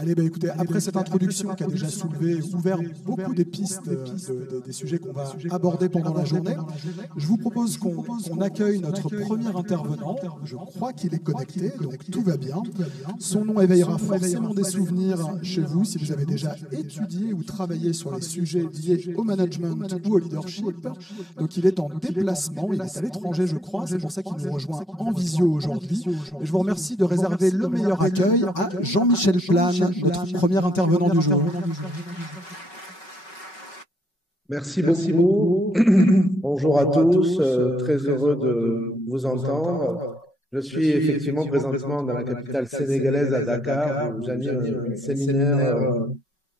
Allez, bah, écoutez, après cette introduction qui a déjà soulevé, ouvert beaucoup des pistes des sujets qu'on va aborder pendant la journée, je vous propose qu'on accueille notre premier intervenant. Je crois qu'il est connecté, donc tout va bien. Son nom éveillera forcément des souvenirs chez vous si vous avez déjà étudié ou travaillé sur les sujets liés au management ou au leadership. Donc il est en déplacement, il est à l'étranger, je crois. C'est pour ça qu'il nous rejoint en visio aujourd'hui. Et je vous remercie de réserver le meilleur accueil à Jean-Michel Plane, notre premier intervenant du jour. Merci beaucoup. Bonjour à tous. Très heureux de vous entendre. Je suis effectivement présentement dans la capitale sénégalaise à Dakar, où j'anime un séminaire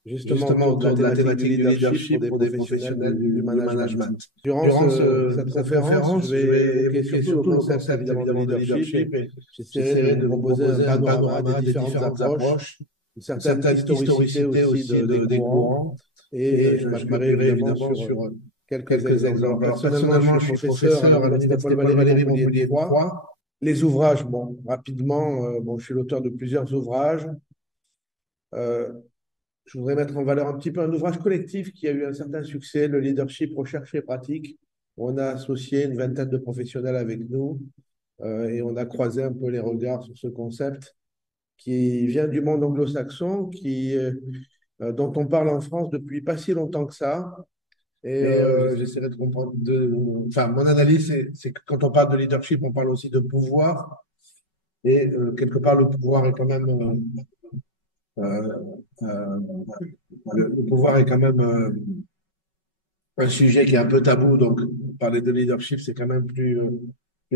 justement autour de la thématique du leadership pour des professionnels du management. Durant cette conférence, je vais évoquer surtout le concept évidemment de leadership et j'essaierai de vous proposer un panorama des différentes approches, une certaine historicité aussi des courants. Et je m'appuierai évidemment sur quelques exemples. Alors, personnellement, je suis professeur à l'Université Paul Valéry Montpellier 3. Les ouvrages, bon, rapidement, je suis l'auteur de plusieurs ouvrages. Je voudrais mettre en valeur un petit peu un ouvrage collectif qui a eu un certain succès, le leadership recherche et pratique. On a associé une vingtaine de professionnels avec nous et on a croisé un peu les regards sur ce concept qui vient du monde anglo-saxon, dont on parle en France depuis pas si longtemps que ça. Et j'essaierai de comprendre. Enfin, mon analyse, c'est que quand on parle de leadership, on parle aussi de pouvoir. Et quelque part, le pouvoir est quand même. Le pouvoir est quand même un sujet qui est un peu tabou. Donc, parler de leadership, c'est quand même plus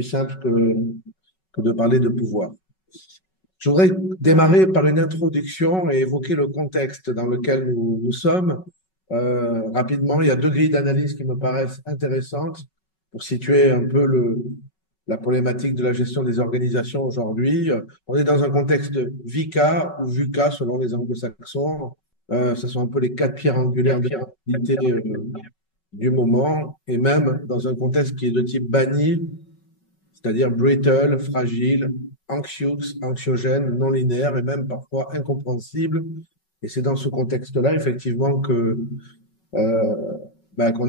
simple que de parler de pouvoir. Je voudrais démarrer par une introduction et évoquer le contexte dans lequel nous sommes. Rapidement, il y a deux grilles d'analyse qui me paraissent intéressantes pour situer un peu la problématique de la gestion des organisations aujourd'hui. On est dans un contexte VICA ou VUCA selon les anglo-saxons. Ce sont un peu les quatre pierres angulaires de l'activité du moment et même dans un contexte qui est de type BANI, c'est-à-dire brittle, fragile, anxious, anxiogène, non linéaire et même parfois incompréhensible. Et c'est dans ce contexte-là, effectivement, qu'on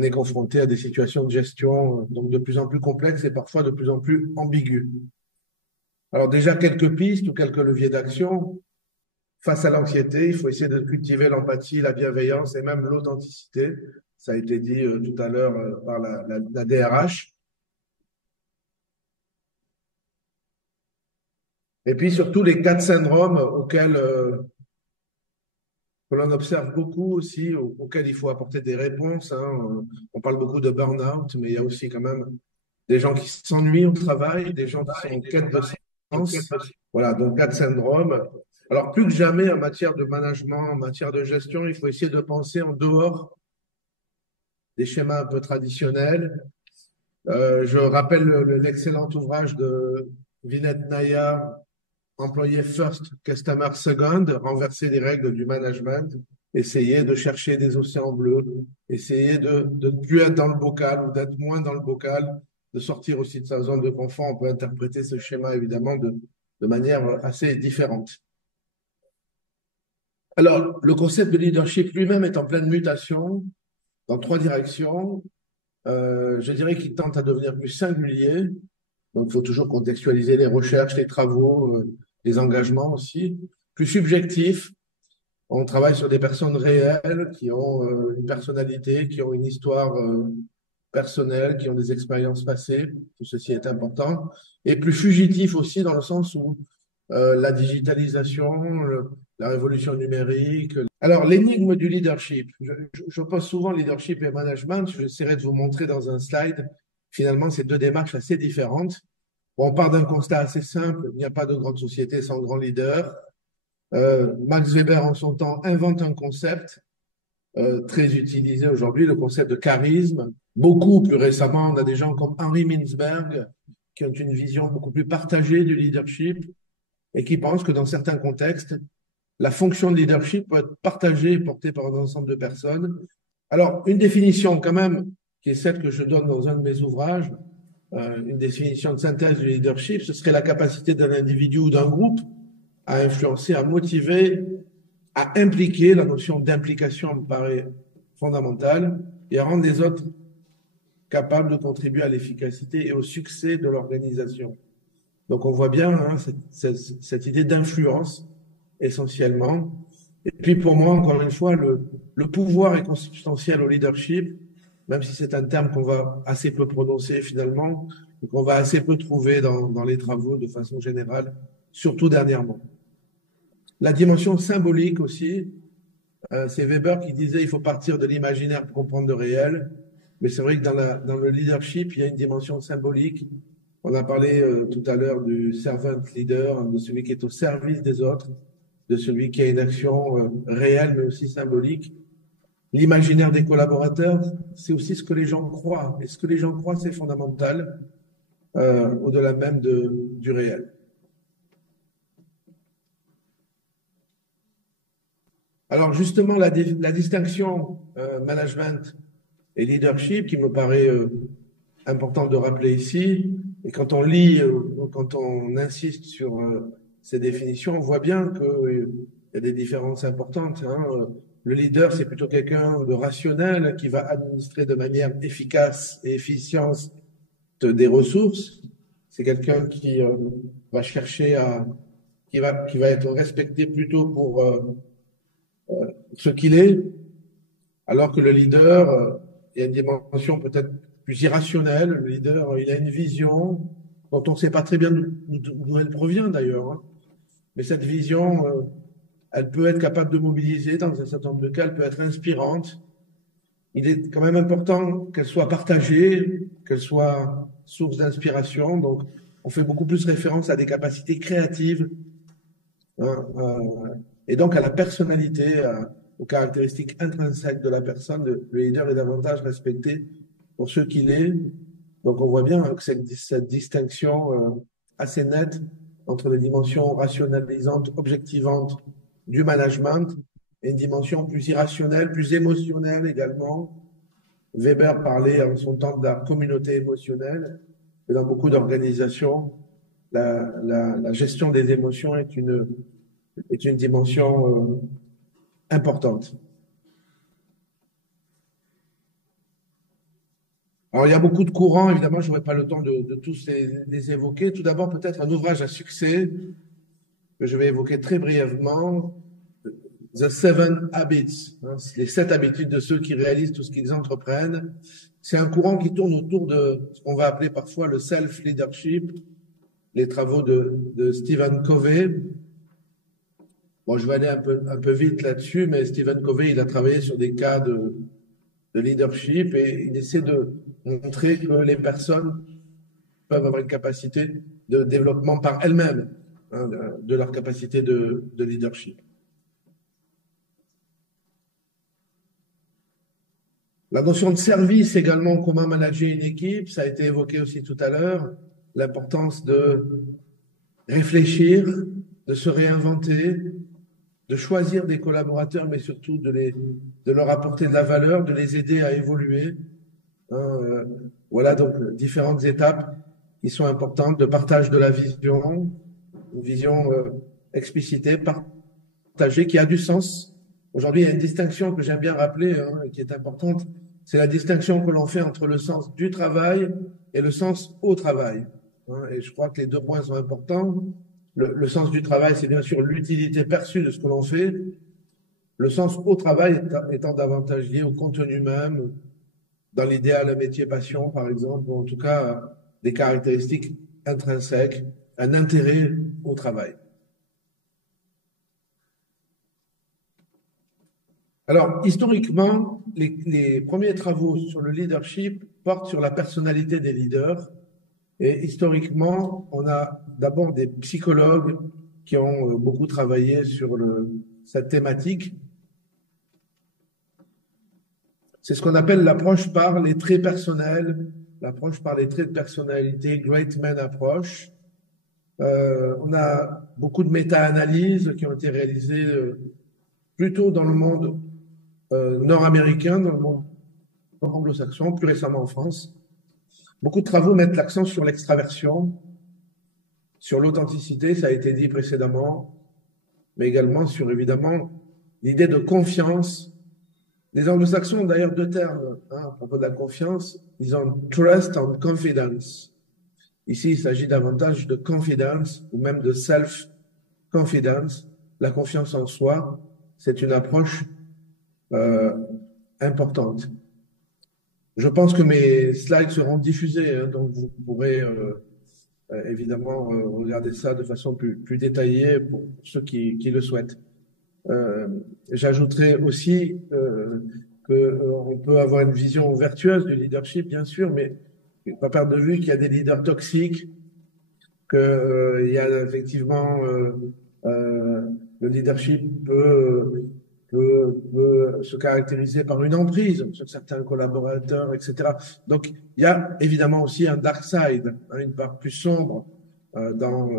est confronté à des situations de gestion donc de plus en plus complexes et parfois de plus en plus ambiguës. Alors déjà, quelques pistes ou quelques leviers d'action. Face à l'anxiété, il faut essayer de cultiver l'empathie, la bienveillance et même l'authenticité. Ça a été dit tout à l'heure par la DRH. Et puis surtout les quatre syndromes que l'on observe beaucoup aussi, auxquels il faut apporter des réponses. On parle beaucoup de burn-out, mais il y a aussi quand même des gens qui s'ennuient au travail, des gens qui sont en quête de sens. Voilà, donc quatre syndromes. Alors plus que jamais en matière de management, en matière de gestion, il faut essayer de penser en dehors des schémas un peu traditionnels. Je rappelle l'excellent ouvrage de Vinay Nayar, Employé first, customer second, renverser les règles du management, essayer de chercher des océans bleus, essayer de ne plus être dans le bocal ou d'être moins dans le bocal, de sortir aussi de sa zone de confort. On peut interpréter ce schéma évidemment de manière assez différente. Alors, le concept de leadership lui-même est en pleine mutation dans trois directions. Je dirais qu'il tente à devenir plus singulier. Donc, il faut toujours contextualiser les recherches, les travaux, les engagements aussi. Plus subjectif, on travaille sur des personnes réelles qui ont une personnalité, qui ont une histoire personnelle, qui ont des expériences passées. Tout ceci est important. Et plus fugitif aussi dans le sens où la digitalisation, la révolution numérique. Alors, l'énigme du leadership. Je pose souvent leadership et management. J'essaierai de vous montrer dans un slide. Finalement, c'est deux démarches assez différentes. On part d'un constat assez simple. Il n'y a pas de grande société sans grand leader. Max Weber, en son temps, invente un concept très utilisé aujourd'hui, le concept de charisme. Beaucoup plus récemment, on a des gens comme Henry Mintzberg qui ont une vision beaucoup plus partagée du leadership et qui pensent que dans certains contextes, la fonction de leadership peut être partagée et portée par un ensemble de personnes. Alors, une définition quand même, qui est celle que je donne dans un de mes ouvrages, une définition de synthèse du leadership, ce serait la capacité d'un individu ou d'un groupe à influencer, à motiver à impliquer, la notion d'implication me paraît fondamentale, et à rendre les autres capables de contribuer à l'efficacité et au succès de l'organisation. Donc on voit bien hein, cette idée d'influence essentiellement. Et puis pour moi, encore une fois, le pouvoir est consubstantiel au leadership, même si c'est un terme qu'on va assez peu prononcer finalement, et qu'on va assez peu trouver dans les travaux de façon générale, surtout dernièrement. La dimension symbolique aussi, c'est Weber qui disait il faut partir de l'imaginaire pour comprendre le réel, mais c'est vrai que dans le leadership, il y a une dimension symbolique. On a parlé tout à l'heure du servant leader, de celui qui est au service des autres, de celui qui a une action réelle mais aussi symbolique. L'imaginaire des collaborateurs, c'est aussi ce que les gens croient. Et ce que les gens croient, c'est fondamental, au-delà même du réel. Alors justement, la distinction management et leadership qui me paraît importante de rappeler ici, et quand on lit, quand on insiste sur ces définitions, on voit bien qu'il y a des différences importantes. Hein. Le leader, c'est plutôt quelqu'un de rationnel qui va administrer de manière efficace et efficiente des ressources. C'est quelqu'un qui va chercher qui va être respecté plutôt pour ce qu'il est, alors que le leader, il y a une dimension peut-être plus irrationnelle. Le leader, il a une vision dont on ne sait pas très bien d'où elle provient d'ailleurs. Hein. Mais cette vision, elle peut être capable de mobiliser dans un certain nombre de cas, elle peut être inspirante. Il est quand même important qu'elle soit partagée, qu'elle soit source d'inspiration. Donc, on fait beaucoup plus référence à des capacités créatives, hein, et donc à la personnalité, aux caractéristiques intrinsèques de la personne. Le leader est davantage respecté pour ce qu'il est. Donc, on voit bien hein, que cette distinction assez nette entre les dimensions rationalisantes, objectivantes du management et une dimension plus irrationnelle, plus émotionnelle également. Weber parlait en son temps de la communauté émotionnelle. Et dans beaucoup d'organisations, la gestion des émotions est une dimension importante. Alors, il y a beaucoup de courants, évidemment, je n'aurai pas le temps de tous les évoquer. Tout d'abord, peut-être un ouvrage à succès que je vais évoquer très brièvement, The Seven Habits, hein, les 7 habitudes de ceux qui réalisent tout ce qu'ils entreprennent. C'est un courant qui tourne autour de ce qu'on va appeler parfois le self-leadership, les travaux de Stephen Covey. Bon, je vais aller un peu vite là-dessus, mais Stephen Covey, il a travaillé sur des cas de leadership et il essaie de montrer que les personnes peuvent avoir une capacité de développement par elles-mêmes, hein, de leur capacité de leadership. La notion de service également, comment manager une équipe, ça a été évoqué aussi tout à l'heure, l'importance de réfléchir, de se réinventer, de choisir des collaborateurs, mais surtout de leur apporter de la valeur, de les aider à évoluer. Voilà donc différentes étapes qui sont importantes, de partage de la vision, une vision explicitée, partagée, qui a du sens. Aujourd'hui, il y a une distinction que j'aime bien rappeler, hein, qui est importante, c'est la distinction que l'on fait entre le sens du travail et le sens au travail. Hein, et je crois que les 2 points sont importants. Le sens du travail, c'est bien sûr l'utilité perçue de ce que l'on fait. Le sens au travail étant davantage lié au contenu même, dans l'idéal un métier passion, par exemple, ou en tout cas des caractéristiques intrinsèques, un intérêt au travail. Alors, historiquement, les premiers travaux sur le leadership portent sur la personnalité des leaders. Et historiquement, on a d'abord des psychologues qui ont beaucoup travaillé sur cette thématique. C'est ce qu'on appelle l'approche par les traits personnels, l'approche par les traits de personnalité, Great Man Approach. On a beaucoup de méta-analyses qui ont été réalisées plutôt dans le monde nord-américain, dans le monde anglo-saxon, plus récemment en France. Beaucoup de travaux mettent l'accent sur l'extraversion, sur l'authenticité, ça a été dit précédemment, mais également sur, évidemment, l'idée de confiance. Les anglo-saxons ont d'ailleurs deux termes à propos de la confiance. Ils ont trust and confidence. Ici, il s'agit davantage de confidence ou même de self-confidence. La confiance en soi, c'est une approche importante. Je pense que mes slides seront diffusés, hein, donc vous pourrez évidemment regarder ça de façon plus détaillée pour ceux qui le souhaitent. J'ajouterai aussi qu'on peut avoir une vision vertueuse du leadership, bien sûr, mais il ne faut pas perdre de vue qu'il y a des leaders toxiques, qu'il y a effectivement le leadership peut se caractériser par une emprise sur certains collaborateurs, etc. Donc, il y a évidemment aussi un dark side, hein, une part plus sombre dans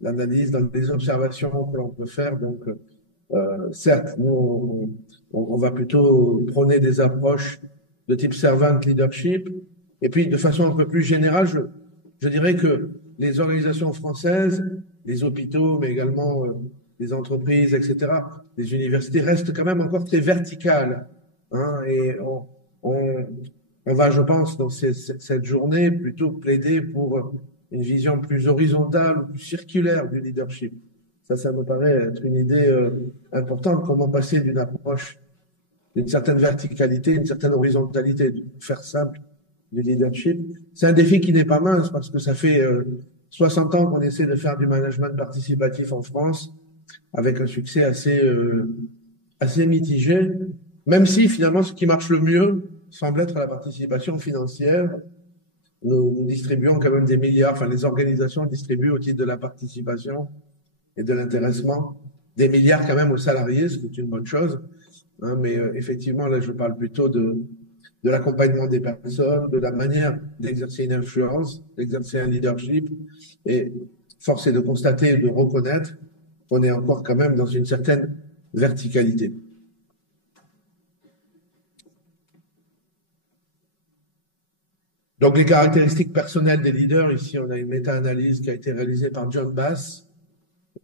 l'analyse, dans les observations que l'on peut faire. Donc, certes, nous, on va plutôt prôner des approches de type servant leadership. Et puis, de façon un peu plus générale, je dirais que les organisations françaises, les hôpitaux, mais également les entreprises, etc., les universités restent quand même encore très verticales. Hein, et on va, je pense, dans cette journée, plutôt plaider pour une vision plus horizontale, plus circulaire du leadership. Ça me paraît être une idée importante, comment passer d'une approche d'une certaine verticalité, une certaine horizontalité, de faire simple du leadership. C'est un défi qui n'est pas mince parce que ça fait 60 ans qu'on essaie de faire du management participatif en France avec un succès assez mitigé, même si finalement ce qui marche le mieux semble être la participation financière. Nous distribuons quand même des milliards, enfin les organisations distribuent au titre de la participation et de l'intéressement des milliards quand même aux salariés, ce qui est une bonne chose. Hein, mais effectivement, là, je parle plutôt de l'accompagnement des personnes, de la manière d'exercer une influence, d'exercer un leadership. Et force est de constater et de reconnaître qu'on est encore quand même dans une certaine verticalité. Donc, les caractéristiques personnelles des leaders, ici, on a une méta-analyse qui a été réalisée par John Bass,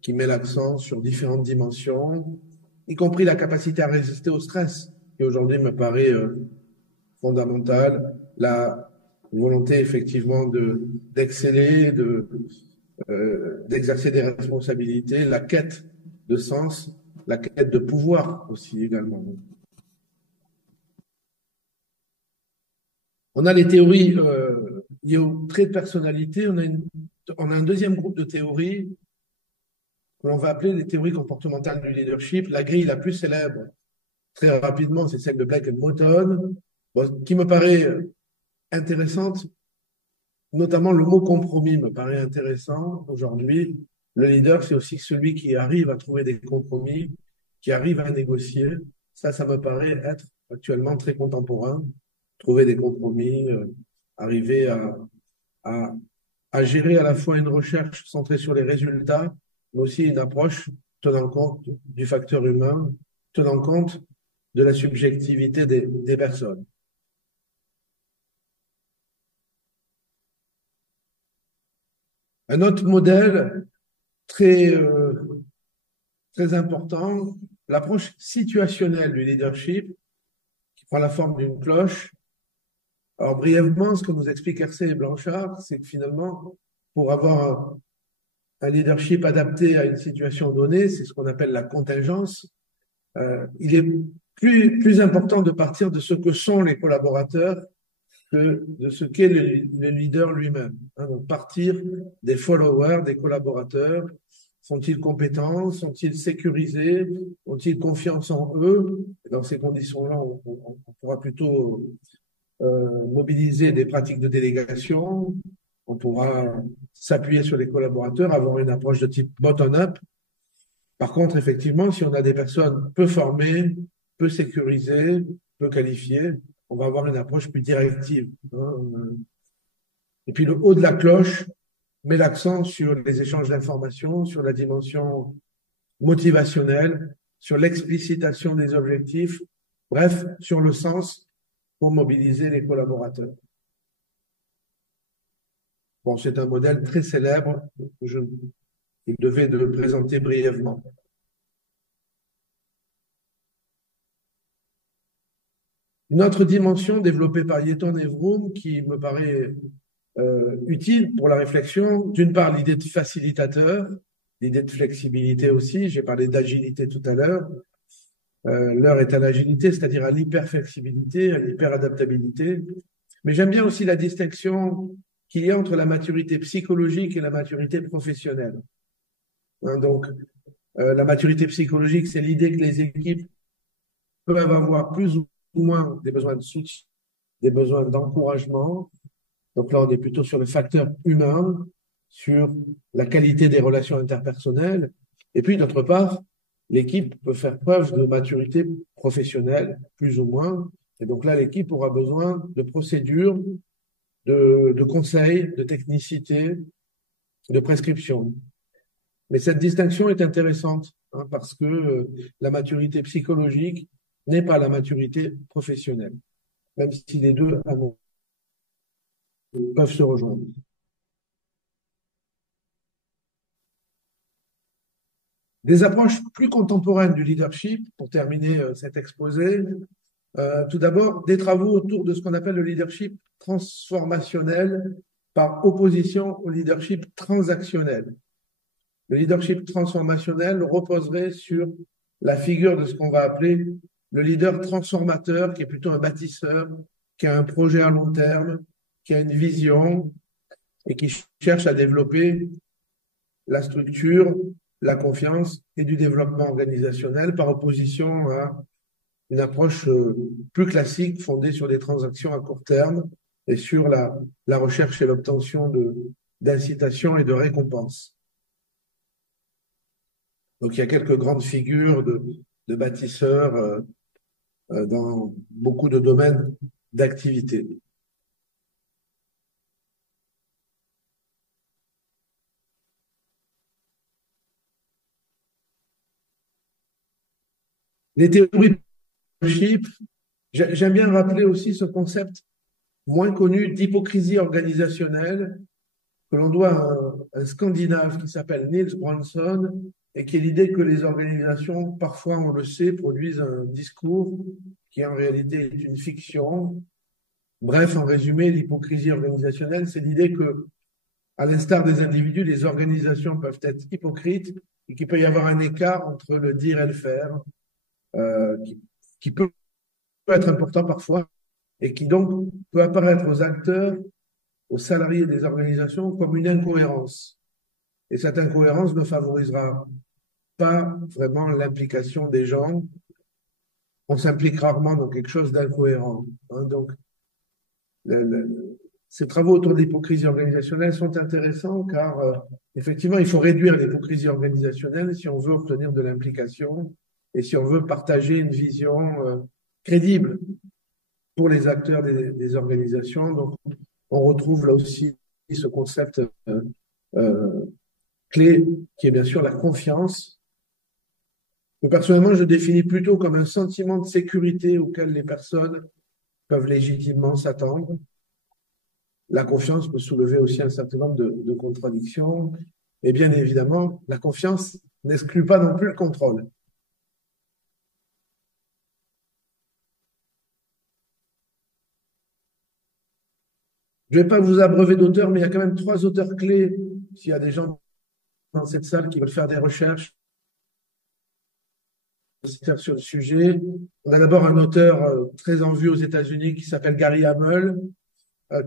qui met l'accent sur différentes dimensions, y compris la capacité à résister au stress, qui aujourd'hui me paraît fondamentale, la volonté effectivement d'exceller, d'exercer des responsabilités, la quête de sens, la quête de pouvoir aussi également. On a les théories liées aux traits de personnalité, on a un deuxième groupe de théories que l'on va appeler les théories comportementales du leadership. La grille la plus célèbre, très rapidement, c'est celle de Black and Moulton, qui me paraît intéressante, notamment le mot compromis me paraît intéressant aujourd'hui. Le leader, c'est aussi celui qui arrive à trouver des compromis, qui arrive à négocier. Ça me paraît être actuellement très contemporain. Trouver des compromis, arriver à gérer à la fois une recherche centrée sur les résultats, mais aussi une approche tenant compte du facteur humain, tenant compte de la subjectivité des personnes. Un autre modèle très important, l'approche situationnelle du leadership, qui prend la forme d'une cloche. Alors brièvement, ce que nous explique Hersey et Blanchard, c'est que finalement, pour avoir un leadership adapté à une situation donnée, c'est ce qu'on appelle la contingence. Il est plus important de partir de ce que sont les collaborateurs que de ce qu'est le leader lui-même. Hein, donc partir des followers, des collaborateurs. Sont-ils compétents? Sont-ils sécurisés? Ont-ils confiance en eux? Dans ces conditions-là, on pourra plutôt mobiliser des pratiques de délégation. On pourra s'appuyer sur les collaborateurs, avoir une approche de type bottom-up. Par contre, effectivement, si on a des personnes peu formées, peu sécurisées, peu qualifiées, on va avoir une approche plus directive. Hein. Et puis le haut de la cloche met l'accent sur les échanges d'informations, sur la dimension motivationnelle, sur l'explicitation des objectifs, bref, sur le sens pour mobiliser les collaborateurs. Bon, c'est un modèle très célèbre que je devais de le présenter brièvement. Une autre dimension développée par Yeton et Vroom qui me paraît utile pour la réflexion, d'une part l'idée de facilitateur, l'idée de flexibilité aussi, j'ai parlé d'agilité tout à l'heure, l'heure est à l'agilité, c'est-à-dire à l'hyperflexibilité, à l'hyperadaptabilité, mais j'aime bien aussi la distinction qu'il y a entre la maturité psychologique et la maturité professionnelle. Hein, donc, la maturité psychologique, c'est l'idée que les équipes peuvent avoir plus ou moins des besoins de soutien, des besoins d'encouragement. Donc là, on est plutôt sur le facteur humain, sur la qualité des relations interpersonnelles. Et puis, d'autre part, l'équipe peut faire preuve de maturité professionnelle, plus ou moins. Et donc là, l'équipe aura besoin de procédures, de conseils, de technicité, de prescriptions. Mais cette distinction est intéressante hein, parce que la maturité psychologique n'est pas la maturité professionnelle, même si les deux peuvent se rejoindre. Des approches plus contemporaines du leadership, pour terminer cet exposé. Tout d'abord, des travaux autour de ce qu'on appelle le leadership transformationnel par opposition au leadership transactionnel. Le leadership transformationnel reposerait sur la figure de ce qu'on va appeler le leader transformateur, qui est plutôt un bâtisseur, qui a un projet à long terme, qui a une vision et qui cherche à développer la structure, la confiance et du développement organisationnel par opposition à une approche plus classique fondée sur des transactions à court terme et sur la recherche et l'obtention d'incitations et de récompenses. Donc, il y a quelques grandes figures de bâtisseurs dans beaucoup de domaines d'activité. Les théories de leadership, j'aime bien rappeler aussi ce concept moins connu d'hypocrisie organisationnelle que l'on doit à un Scandinave qui s'appelle Niels Bronson et qui est l'idée que les organisations, parfois, on le sait, produisent un discours qui en réalité est une fiction. Bref, en résumé, l'hypocrisie organisationnelle, c'est l'idée que, à l'instar des individus, les organisations peuvent être hypocrites et qu'il peut y avoir un écart entre le dire et le faire, qui peut être important parfois et qui donc peut apparaître aux acteurs, aux salariés des organisations comme une incohérence. Et cette incohérence ne favorisera pas vraiment l'implication des gens. On s'implique rarement dans quelque chose d'incohérent. Hein. Donc, ces travaux autour de l'hypocrisie organisationnelle sont intéressants car, effectivement, il faut réduire l'hypocrisie organisationnelle si on veut obtenir de l'implication et si on veut partager une vision crédible pour les acteurs des organisations. Donc, on retrouve là aussi ce concept clé qui est bien sûr la confiance. Mais personnellement, je définis plutôt comme un sentiment de sécurité auquel les personnes peuvent légitimement s'attendre. La confiance peut soulever aussi un certain nombre de contradictions. Et bien évidemment, la confiance n'exclut pas non plus le contrôle. Je ne vais pas vous abreuver d'auteurs, mais il y a quand même 3 auteurs clés. S'il y a des gens dans cette salle qui veulent faire des recherches sur le sujet. On a d'abord un auteur très en vue aux États-Unis qui s'appelle Gary Hamel,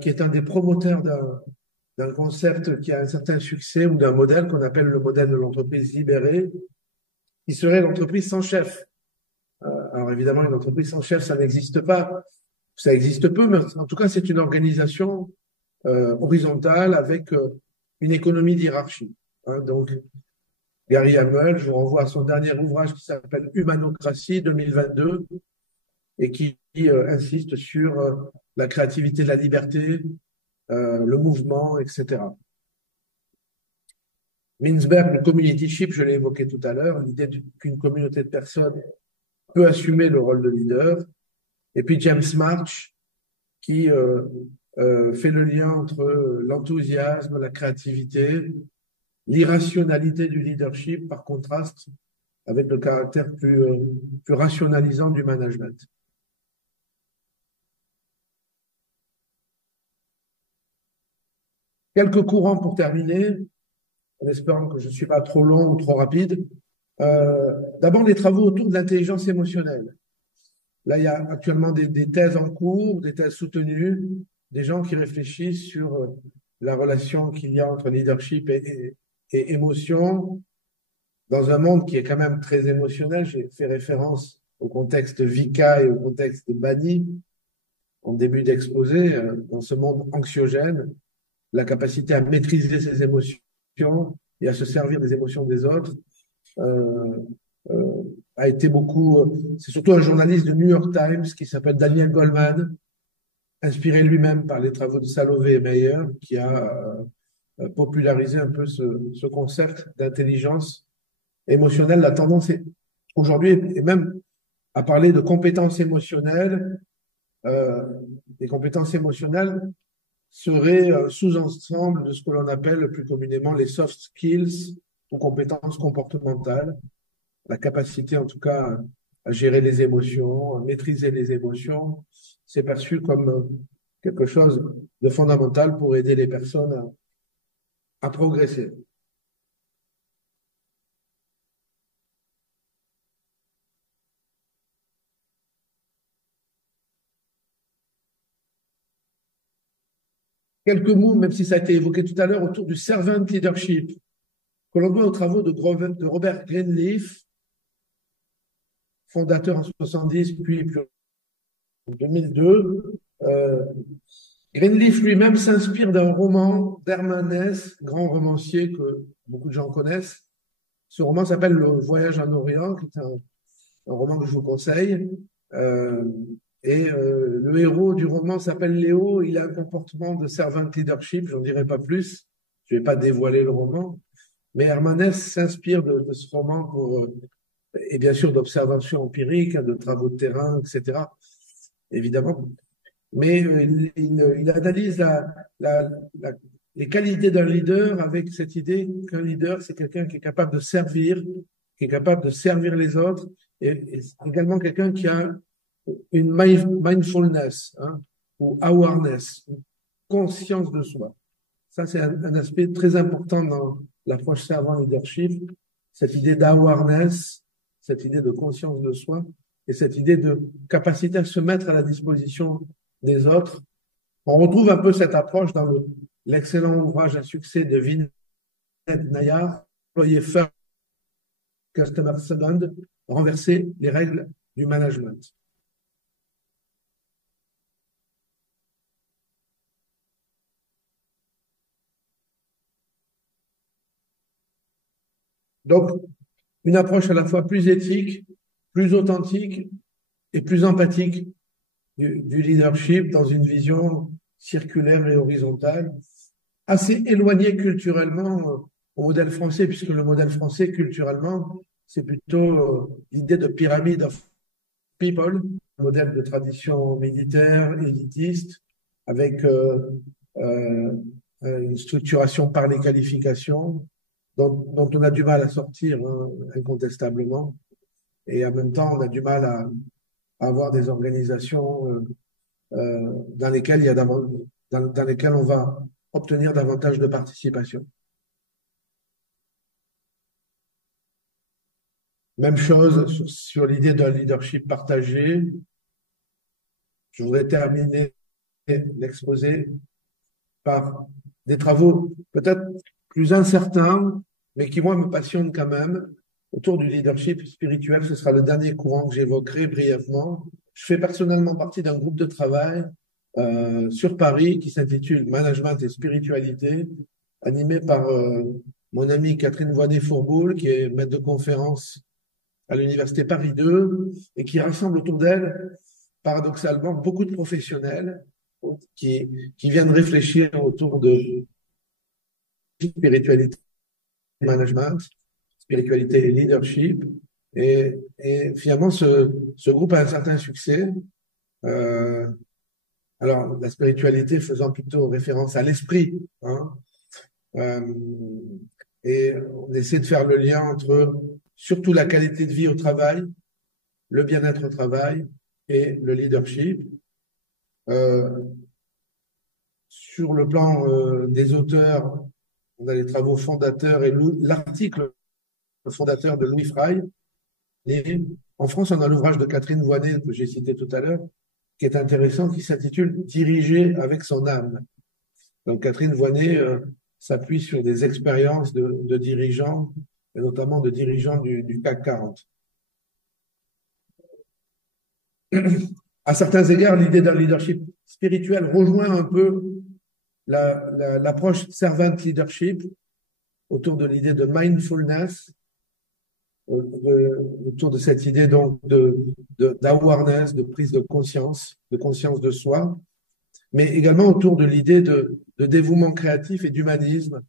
qui est un des promoteurs d'un concept qui a un certain succès ou d'un modèle qu'on appelle le modèle de l'entreprise libérée, qui serait l'entreprise sans chef. Alors évidemment, une entreprise sans chef, ça n'existe pas. Ça existe peu, mais en tout cas, c'est une organisation horizontale avec une économie d'hierarchie. Hein, donc, Gary Hamel, je vous renvoie à son dernier ouvrage qui s'appelle Humanocratie 2022 et qui insiste sur la créativité, la liberté, le mouvement, etc. Mintzberg, le communityship, je l'ai évoqué tout à l'heure, l'idée qu'une communauté de personnes peut assumer le rôle de leader. Et puis James March, qui fait le lien entre l'enthousiasme, la créativité, l'irrationalité du leadership, par contraste avec le caractère plus rationalisant du management. Quelques courants pour terminer, en espérant que je ne suis pas trop long ou trop rapide. D'abord, les travaux autour de l'intelligence émotionnelle. Là, il y a actuellement des thèses en cours, des thèses soutenues, des gens qui réfléchissent sur la relation qu'il y a entre leadership et émotion dans un monde qui est quand même très émotionnel. J'ai fait référence au contexte VICA et au contexte Bani en début d'exposé. Dans ce monde anxiogène, la capacité à maîtriser ses émotions et à se servir des émotions des autres euh, euh, a été beaucoup. C'est surtout un journaliste de New York Times qui s'appelle Daniel Goleman, inspiré lui-même par les travaux de Salovey et Meyer, qui a popularisé un peu ce concept d'intelligence émotionnelle. La tendance est aujourd'hui et même à parler de compétences émotionnelles. Les compétences émotionnelles seraient un sous-ensemble de ce que l'on appelle plus communément les soft skills ou compétences comportementales, la capacité en tout cas à gérer les émotions, à maîtriser les émotions. C'est perçu comme quelque chose de fondamental pour aider les personnes à progresser. Quelques mots, même si ça a été évoqué tout à l'heure, autour du servant leadership, que l'on doit aux travaux de Robert Greenleaf, fondateur en 70, puis en 2002. Greenleaf lui-même s'inspire d'un roman d'Hermann Hesse, grand romancier que beaucoup de gens connaissent. Ce roman s'appelle Le Voyage en Orient, qui est un roman que je vous conseille. Le héros du roman s'appelle Léo. Il a un comportement de servant leadership, j'en dirai pas plus. Je vais pas dévoiler le roman. Mais Hermann Hesse s'inspire de ce roman pour, et bien sûr d'observations empiriques, de travaux de terrain, etc. Évidemment. Mais il analyse les qualités d'un leader avec cette idée qu'un leader, c'est quelqu'un qui est capable de servir, qui est capable de servir les autres, et également quelqu'un qui a une mindfulness, hein, ou awareness, une conscience de soi. Ça, c'est un aspect très important dans l'approche servant leadership, cette idée d'awareness, cette idée de conscience de soi, et cette idée de capacité à se mettre à la disposition des autres. On retrouve un peu cette approche dans l'excellent ouvrage à succès de Vinay Nayar, Employé First, Customer Second, renverser les règles du management. Donc, une approche à la fois plus éthique, plus authentique et plus empathique du leadership dans une vision circulaire et horizontale, assez éloignée culturellement au modèle français, puisque le modèle français, culturellement, c'est plutôt l'idée de pyramide of people, un modèle de tradition militaire, élitiste, avec une structuration par les qualifications, dont on a du mal à sortir, hein, incontestablement, et en même temps, on a du mal à avoir des organisations dans lesquelles dans lesquelles on va obtenir davantage de participation. Même chose sur l'idée d'un leadership partagé. Je voudrais terminer l'exposé par des travaux peut-être plus incertains, mais qui, moi, me passionnent quand même, autour du leadership spirituel. Ce sera le dernier courant que j'évoquerai brièvement. Je fais personnellement partie d'un groupe de travail sur Paris qui s'intitule Management et Spiritualité, animé par mon amie Catherine Voynet-Fourboul, qui est maître de conférence à l'Université Paris 2 et qui rassemble autour d'elle, paradoxalement, beaucoup de professionnels qui viennent réfléchir autour de spiritualité et management, spiritualité et leadership. Et finalement, ce groupe a un certain succès. Alors, la spiritualité faisant plutôt référence à l'esprit, hein, et on essaie de faire le lien entre surtout la qualité de vie au travail, le bien-être au travail et le leadership. sur le plan des auteurs, on a les travaux fondateurs et l'article fondateur de Louis Frail. Et en France, on a l'ouvrage de Catherine Voynet, que j'ai cité tout à l'heure, qui est intéressant, qui s'intitule « Diriger avec son âme ». Donc Catherine Voynet s'appuie sur des expériences de dirigeants, et notamment de dirigeants du CAC 40. À certains égards, l'idée d'un leadership spirituel rejoint un peu l'approche servant leadership autour de l'idée de mindfulness, autour de cette idée donc d'awareness, de prise de conscience de soi, mais également autour de l'idée de dévouement créatif et d'humanisme.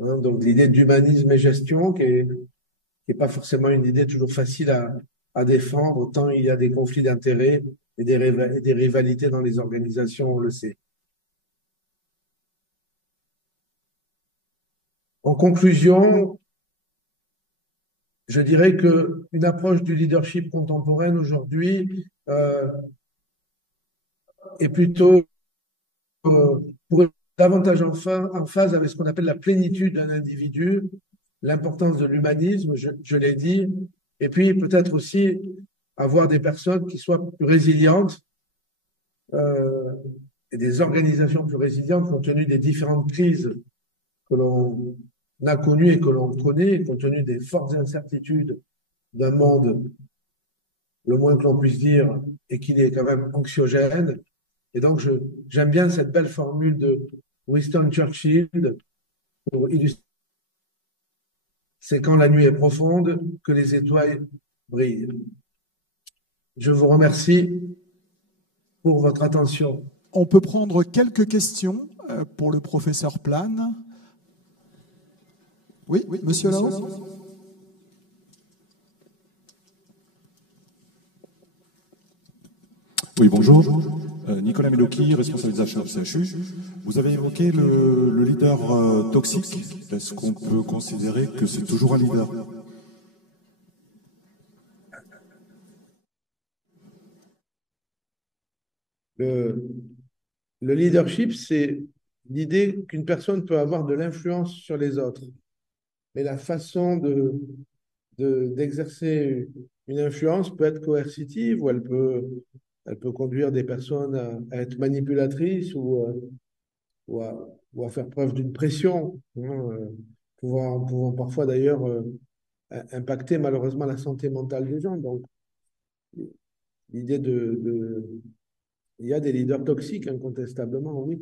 Hein, donc l'idée d'humanisme et gestion qui est pas forcément une idée toujours facile à défendre, tant il y a des conflits d'intérêts et des rivalités dans les organisations, on le sait. En conclusion, je dirais qu'une approche du leadership contemporaine aujourd'hui est plutôt pour davantage en phase avec ce qu'on appelle la plénitude d'un individu, l'importance de l'humanisme, je l'ai dit, et puis peut-être aussi avoir des personnes qui soient plus résilientes et des organisations plus résilientes compte tenu des différentes crises que l'on a connues et que l'on connaît, compte tenu des fortes incertitudes d'un monde, le moins que l'on puisse dire, et qu'il est quand même anxiogène. Et donc, j'aime bien cette belle formule de Winston Churchill pour illustrer. C'est quand la nuit est profonde que les étoiles brillent. Je vous remercie pour votre attention. On peut prendre quelques questions pour le professeur Plane. Oui, monsieur là-haut. Oui, bonjour. Nicolas Melocchi, responsable des achats au CHU. Vous avez évoqué le leader toxique. Est-ce qu'on peut considérer que c'est toujours un leader? Le leadership, c'est l'idée qu'une personne peut avoir de l'influence sur les autres. Mais la façon d'exercer une influence peut être coercitive ou elle peut conduire des personnes à être manipulatrices ou à faire preuve d'une pression, pouvant parfois d'ailleurs impacter malheureusement la santé mentale des gens. Donc, l'idée il y a des leaders toxiques, incontestablement, oui.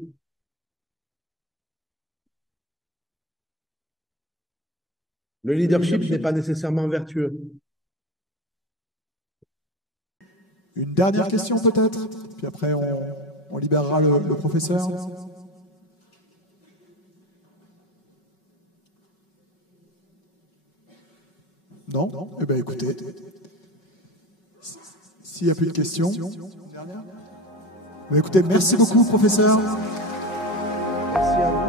Le leadership n'est pas nécessairement vertueux. Une dernière question peut-être, puis après on libérera le professeur. Non? Eh bien écoutez, s'il n'y a plus de questions. Écoutez, merci beaucoup professeur. Merci à vous.